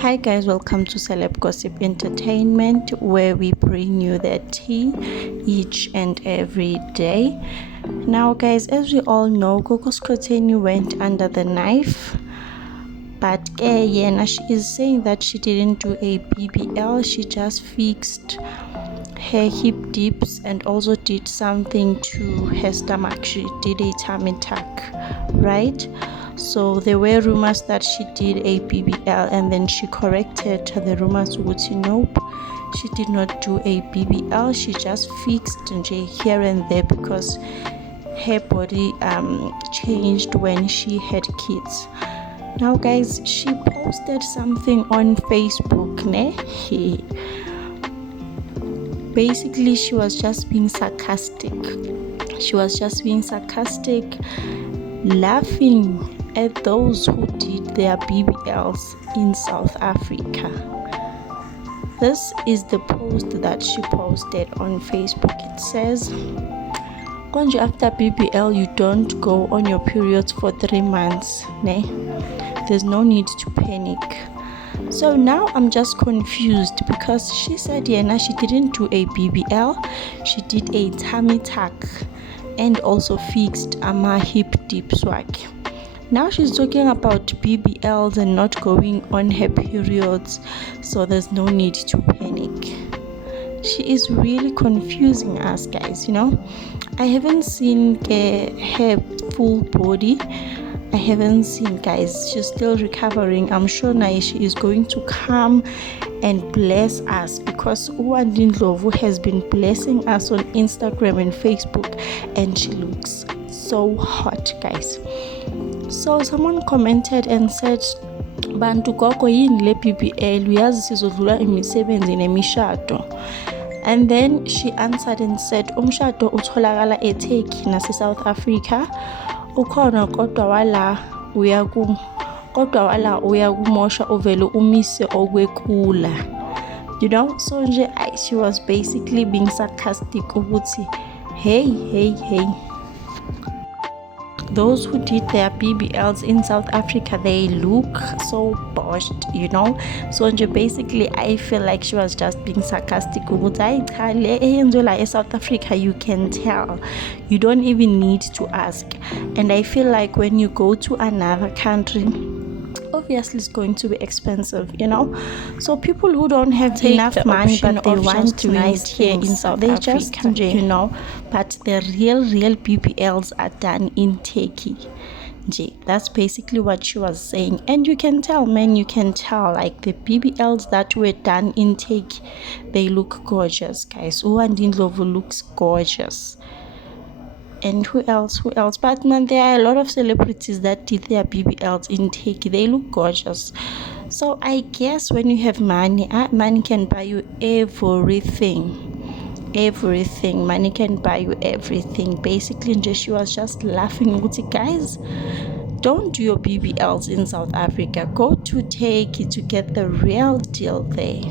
Hi guys, welcome to Celeb Gossip Entertainment, where we bring you the tea each and every day. Now guys, as we all know, Coco Skoteni went under the knife, but Yena, she is saying that she didn't do a BBL, she just fixed her hip dips and also did something to her stomach. She did a tummy tuck, right? So there were rumors that she did a BBL, and then she corrected the rumors with nope, she did not do a BBL, she just fixed here and there because her body changed when she had kids. Now guys, she posted something on Facebook, basically she was just being sarcastic, laughing at those who did their BBLs in South Africa. This is the post that she posted on Facebook. It says, "Konje after BBL you don't go on your periods for 3 months, ne? There's no need to panic." So now I'm just confused because she said she didn't do a BBL, she did a tummy tuck and also fixed a hip dip swag. Now she's talking about BBLs and not going on her periods, so there's no need to panic. She is really confusing us, guys. I haven't seen her full body. I haven't seen, guys. She's still recovering. I'm sure she is going to come and bless us because Uwandin Ndlovu has been blessing us on Instagram and Facebook, and she looks so hot, guys. So someone commented and said, "Bantu gogo yini le BBL, uyazi sizodlula imisebenzi nemishado." And then she answered and said, "Umshado utholakala eTurkey nase South Africa. Ukhona kodwa wala uyakumosha uvele umise okwekula." So she was basically being sarcastic ukuthi hey, those who did their BBLs in South Africa, they look so boshed, So basically, I feel like she was just being sarcastic. South Africa, you can tell. You don't even need to ask. And I feel like when you go to another country, obviously it's going to be expensive, So people who don't have enough money but they want nice here in South Africa, but the real BBLs are done in Turkey. That's basically what she was saying. And you can tell, like the BBLs that were done in Turkey, they look gorgeous, guys. Uwandin Ndlovu looks gorgeous. And who else? But there are a lot of celebrities that did their BBLs in Turkey. They look gorgeous. So I guess when you have money, money can buy you everything. Money can buy you everything. Basically, she was just laughing with you guys. Don't do your BBLs in South Africa. Go to Turkey to get the real deal there.